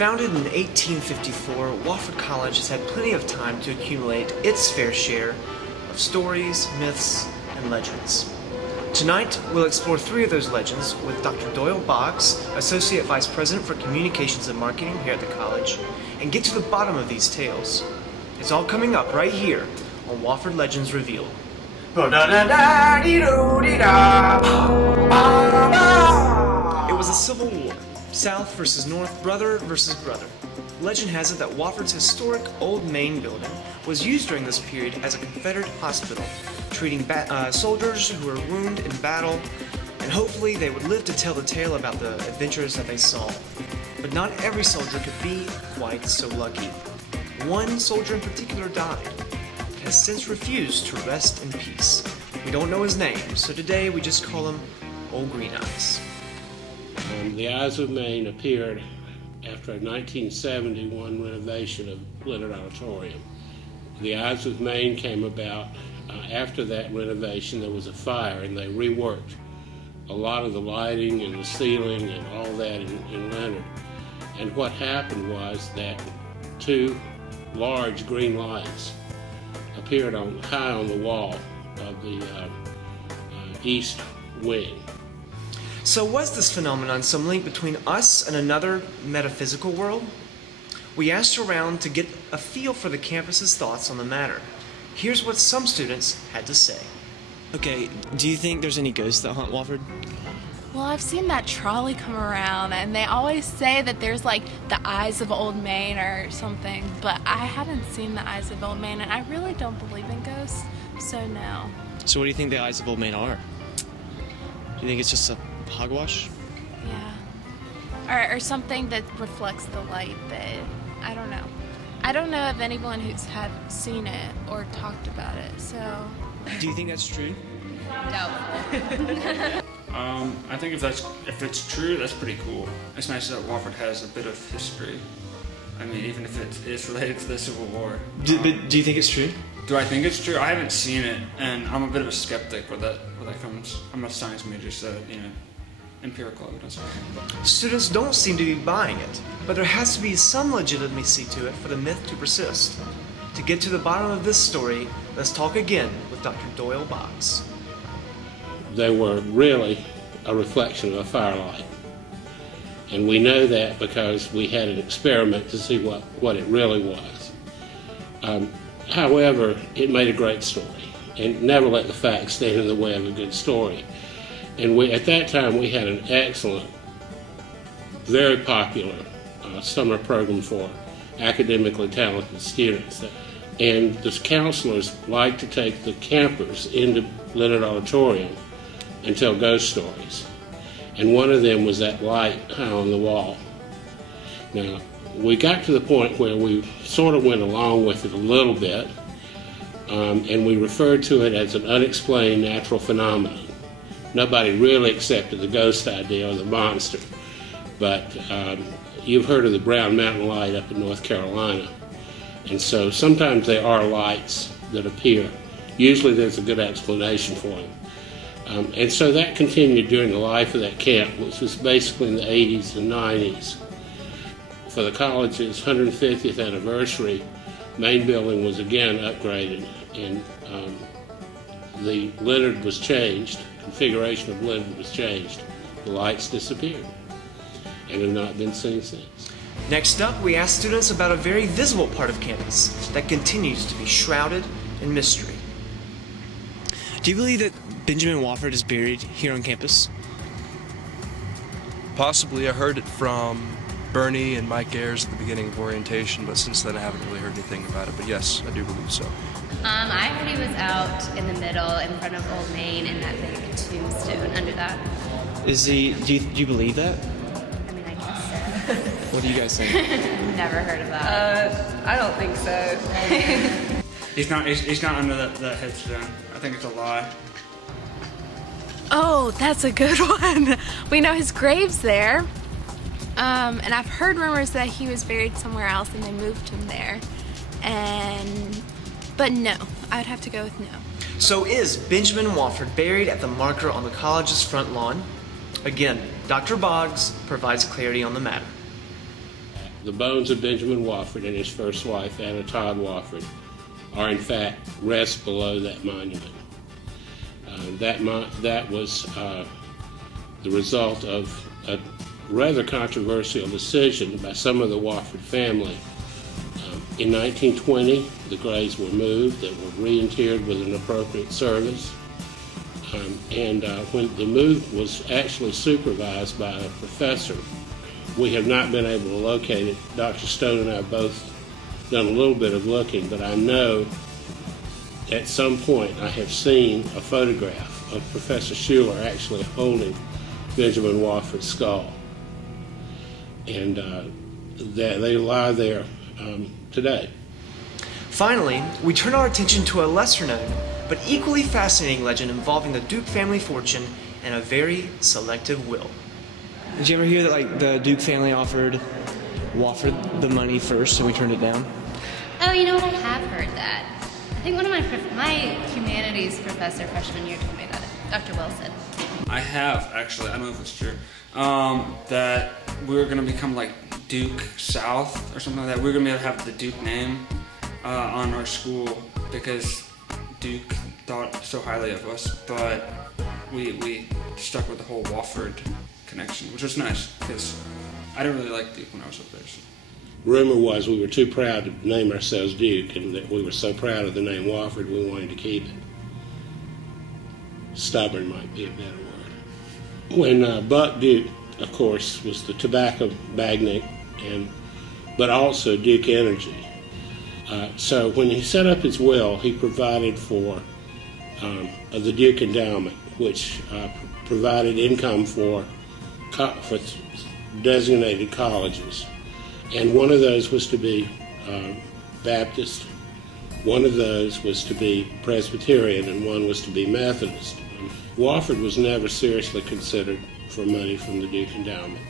Founded in 1854, Wofford College has had plenty of time to accumulate its fair share of stories, myths, and legends. Tonight, we'll explore 3 of those legends with Dr. Doyle Box, Associate Vice President for Communications and Marketing here at the college, and get to the bottom of these tales. It's all coming up right here on Wofford Legends Revealed. It was a civil war. South versus North, brother versus brother. Legend has it that Wofford's historic old main building was used during this period as a Confederate hospital, treating soldiers who were wounded in battle, and hopefully they would live to tell the tale about the adventures that they saw. But not every soldier could be quite so lucky. One soldier in particular died, and has since refused to rest in peace. We don't know his name, so today we just call him Old Green Eyes. The Eyes of Maine appeared after a 1971 renovation of Leonard Auditorium. The Eyes of Maine came about after that renovation. There was a fire and they reworked a lot of the lighting and the ceiling and all that in Leonard. And what happened was that 2 large green lights appeared high on the wall of the east wing. So was this phenomenon some link between us and another metaphysical world? We asked around to get a feel for the campus's thoughts on the matter. Here's what some students had to say. Okay, do you think there's any ghosts that haunt Wofford? Well, I've seen that trolley come around, and they always say that there's like the Eyes of Old Maine or something, but I haven't seen the Eyes of Old Maine, and I really don't believe in ghosts, so no. So what do you think the Eyes of Old Maine are? Do you think it's just a hogwash? Yeah. Or something that reflects the light, but I don't know. I don't know of anyone who's had seen it or talked about it, so. Do you think that's true? No. I think if it's true, that's pretty cool. It's nice that Wofford has a bit of history. I mean, even if it is related to the Civil War. But do you think it's true? Do I think it's true? I haven't seen it, and I'm a bit of a skeptic where that comes. I'm a science major, so empirical evidence. Students don't seem to be buying it, but there has to be some legitimacy to it for the myth to persist. To get to the bottom of this story, let's talk again with Dr. Doyle Box. They were really a reflection of a firelight. And we know that because we had an experiment to see what it really was. However, it made a great story, and never let the facts stand in the way of a good story. And at that time, we had an excellent, very popular summer program for academically talented students. And the counselors liked to take the campers into Leonard Auditorium and tell ghost stories. And one of them was that light high on the wall. Now, we got to the point where we sort of went along with it a little bit, and we referred to it as an unexplained natural phenomenon. Nobody really accepted the ghost idea or the monster, but you've heard of the Brown Mountain Light up in North Carolina. And so sometimes there are lights that appear. Usually there's a good explanation for them. And so that continued during the life of that camp, which was basically in the 80s and 90s. For the college's 150th anniversary, main building was again upgraded, and the Leonard was changed, configuration of Leonard was changed. The lights disappeared and have not been seen since. Next up, we asked students about a very visible part of campus that continues to be shrouded in mystery. Do you believe that Benjamin Wofford is buried here on campus? Possibly. I heard it from Bernie and Mike Ayers at the beginning of orientation, but since then I haven't really heard anything about it. But yes, I do believe so. I heard he was out in the middle in front of Old Main in that big tombstone under that. Is he, do you believe that? I mean, I guess so. What do you guys think? Never heard of that. I don't think so. He's not under that headstone. I think it's a lie. Oh, that's a good one. We know his grave's there. And I've heard rumors that he was buried somewhere else and they moved him there. But no, I would have to go with no. So is Benjamin Wofford buried at the marker on the college's front lawn? Again, Dr. Boggs provides clarity on the matter. the bones of Benjamin Wofford and his first wife, Anna Todd Wofford, are in fact rest below that monument. That was the result of a rather controversial decision by some of the Wofford family. In 1920, the graves were moved and were reinterred with an appropriate service. And when the move was actually supervised by a professor, we have not been able to locate it. Dr. Stone and I have both done a little bit of looking, but I know at some point I have seen a photograph of Professor Schuler actually holding Benjamin Wofford's skull. And they lie there today. Finally, we turn our attention to a lesser-known but equally fascinating legend involving the Duke family fortune and a very selective will. Did you ever hear that the Duke family offered Wofford the money first, so we turned it down? Oh, you know what? I have heard that. I think one of my humanities professor freshman year told me that. Dr. Wilson. I have, actually. I don't know if it's true. That we were going to become like Duke South or something like that. We were going to be able to have the Duke name on our school because Duke thought so highly of us, but we stuck with the whole Wofford connection, which was nice because I didn't really like Duke when I was up there. So. Rumor was we were too proud to name ourselves Duke, and that we were so proud of the name Wofford we wanted to keep it. Stubborn might be a better word. When Buck Duke, of course, was the tobacco magnate, but also Duke Energy. So when he set up his will, he provided for the Duke Endowment, which provided income for designated colleges. And one of those was to be Baptist, one of those was to be Presbyterian, and one was to be Methodist. Wofford was never seriously considered for money from the Duke Endowment.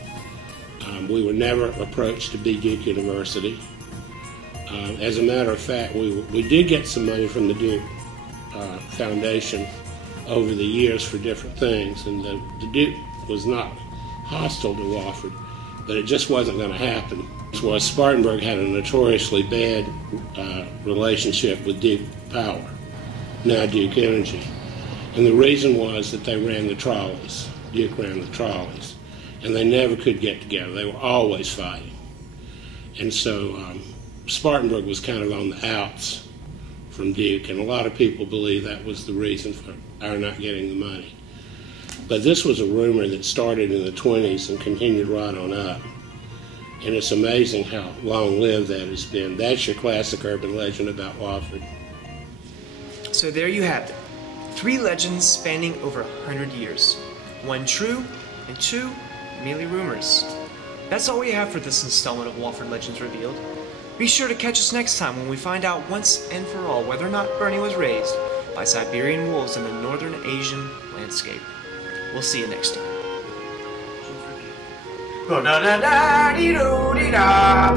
We were never approached to be Duke University. As a matter of fact, we did get some money from the Duke Foundation over the years for different things, and the Duke was not hostile to Wofford, but it just wasn't going to happen. Was Spartanburg had a notoriously bad relationship with Duke Power, now Duke Energy, and the reason was that they ran the trolleys. Duke ran the trolleys, and they never could get together. They were always fighting, and so Spartanburg was kind of on the outs from Duke, and a lot of people believe that was the reason for our not getting the money. But this was a rumor that started in the 20s and continued right on up. And it's amazing how long-lived that has been. That's your classic urban legend about Wofford. So there you have it. 3 legends spanning over 100 years. 1 true, and 2 merely rumors. That's all we have for this installment of Wofford Legends Revealed. Be sure to catch us next time when we find out once and for all whether or not Bernie was raised by Siberian wolves in the northern Asian landscape. We'll see you next time. Da da da dee do dee da.